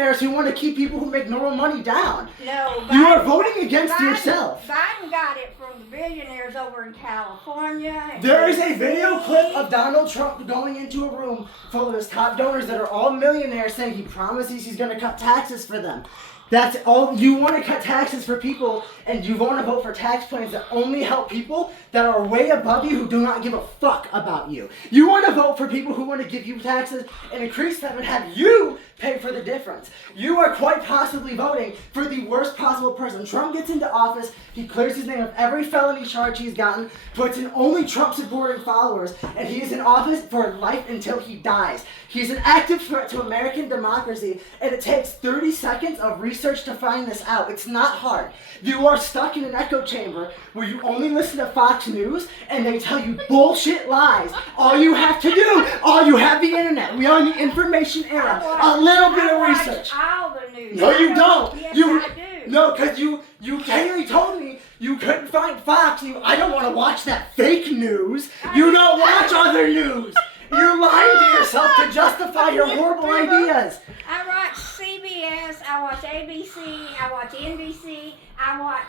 billionaires who want to keep people who make normal money down. No, You are voting against yourself. Biden got it from the billionaires over in California. There is a video clip of Donald Trump going into a room full of his top donors that are all millionaires saying he promises he's going to cut taxes for them. That's all. You want to cut taxes for people, and you want to vote for tax plans that only help people that are way above you who do not give a fuck about you. You want to vote for people who want to give you taxes and increase them and have you pay for the difference. You are quite possibly voting for the worst possible person. Trump gets into office, he clears his name of every felony charge he's gotten, puts in only Trump supporting followers, and he is in office for life until he dies. He's an active threat to American democracy, and it takes 30 seconds of research to find this out. It's not hard. You are stuck in an echo chamber where you only listen to Fox News and they tell you bullshit lies. All you have to do, you have the internet. We are in the information era. A little bit of research. All the news. No, you don't. Yes, You I do. no, because you clearly told me you couldn't find Fox. I don't want to watch that fake news. You don't watch other news. You're lying to yourself to justify your horrible ideas. I watch CBS, I watch ABC, I watch NBC, I watch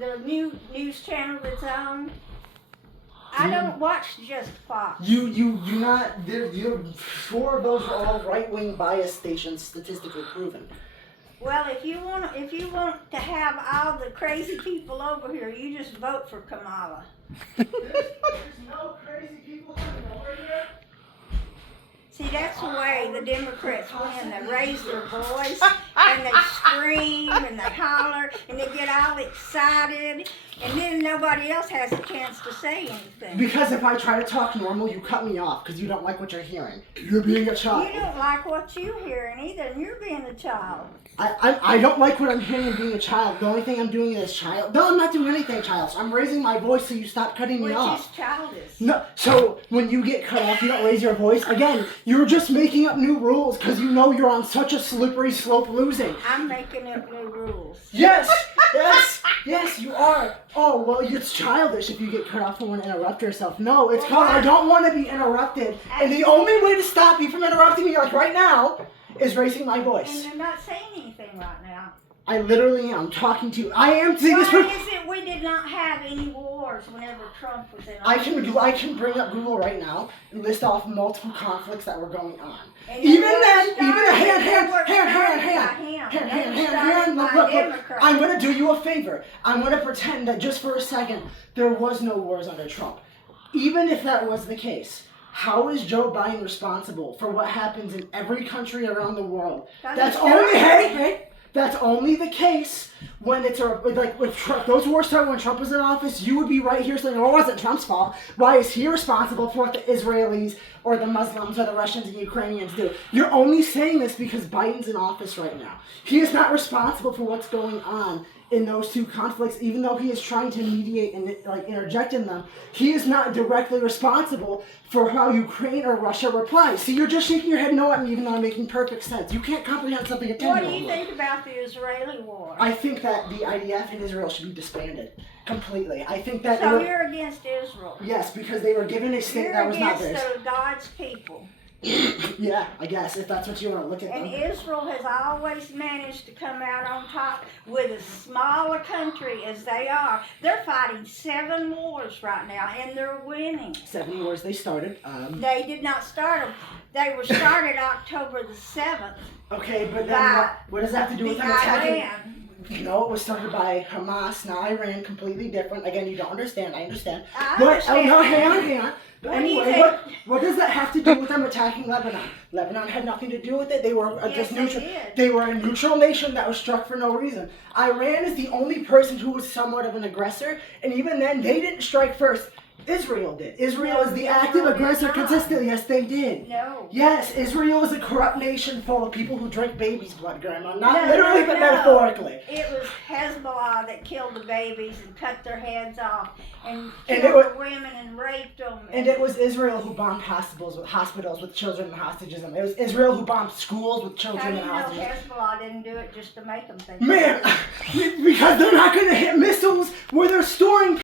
the new news channel that's on. I don't watch just Fox. You not. Four of those are all right-wing bias stations, statistically proven. Well, if you want to have all the crazy people over here, you just vote for Kamala. There's no crazy people coming over here. See, that's the way the Democrats win. They raise their voice, and they scream, and they holler, and they get all excited, and then nobody else has a chance to say anything. Because if I try to talk normal, you cut me off because you don't like what you're hearing. You're being a child. You don't like what you're hearing either, and you're being a child. I don't like what I'm hearing being a child. The only thing I'm doing is child. No, I'm not doing anything childish. I'm raising my voice so you stop cutting me off. Which is childish. No, so when you get cut off, you don't raise your voice. Again, you're just making up new rules because you know you're on such a slippery slope losing. I'm making up new rules. Yes, yes, you are. Oh, well, it's childish if you get cut off and want to interrupt yourself. No, it's called I don't want to be interrupted. And the only way to stop you from interrupting me, like right now, is raising my And voice. you're not saying anything right now. I literally am talking to you. I am saying this. Why is it we did not have any wars whenever Trump was in office? I can bring up Google right now and list off multiple conflicts that were going on. And Even they then, were even a hand, started by look, Democrats. I'm gonna do you a favor. I'm gonna pretend that just for a second there was no wars under Trump. Even if that was the case, how is Joe Biden responsible for what happens in every country around the world? That's only that's only the case when it's like with Trump. Those wars started when Trump was in office. You would be right here saying, "Oh, it wasn't Trump's fault. Why is he responsible for what the Israelis or the Muslims or the Russians and Ukrainians do?" You're only saying this because Biden's in office right now. He is not responsible for what's going on in those two conflicts, even though he is trying to mediate and interject in them. He is not directly responsible for how Ukraine or Russia reply. See, you're just shaking your head no at me, even though I'm making perfect sense. You can't comprehend something at 10 What do you think about the Israeli war? I think that the IDF in Israel should be disbanded completely. I think that So you're against Israel? Yes, because they were given a state that was not You're theirs. against God's people. Yeah, I guess, if that's what you want to look at. And them. Israel has always managed to come out on top with as small a country as they are. They're fighting 7 wars right now, and they're winning. 7 wars they started. They did not start them. They were started October the 7th. Okay, but then what does that have to do with them attacking? Iran. No, it was started by Hamas. Now Iran, completely different. Again, you don't understand. I understand. I But understand. no, hang on. But What do you anyway, think? what does that have to do with them attacking Lebanon? Lebanon had nothing to do with it. They were Yes, just they neutral. did. They were a neutral nation that was struck for no reason. Iran is the only person who was somewhat of an aggressor, and even then, they didn't strike first. Israel did. Israel is the active Israel did aggressor not. consistently. Yes, they did. No. Yes, Israel is a corrupt nation full of people who drink babies' blood, Grandma. Not No, literally, no, but no. metaphorically. It was Hezbollah that killed the babies and cut their heads off and And killed it was- the women and raped them. And it was Israel who bombed hospitals with children and hostages. It was Israel who bombed schools with How do children you and know hostages. Hezbollah didn't do it just to make them think? Man, because they're not going to hit missiles where they're storing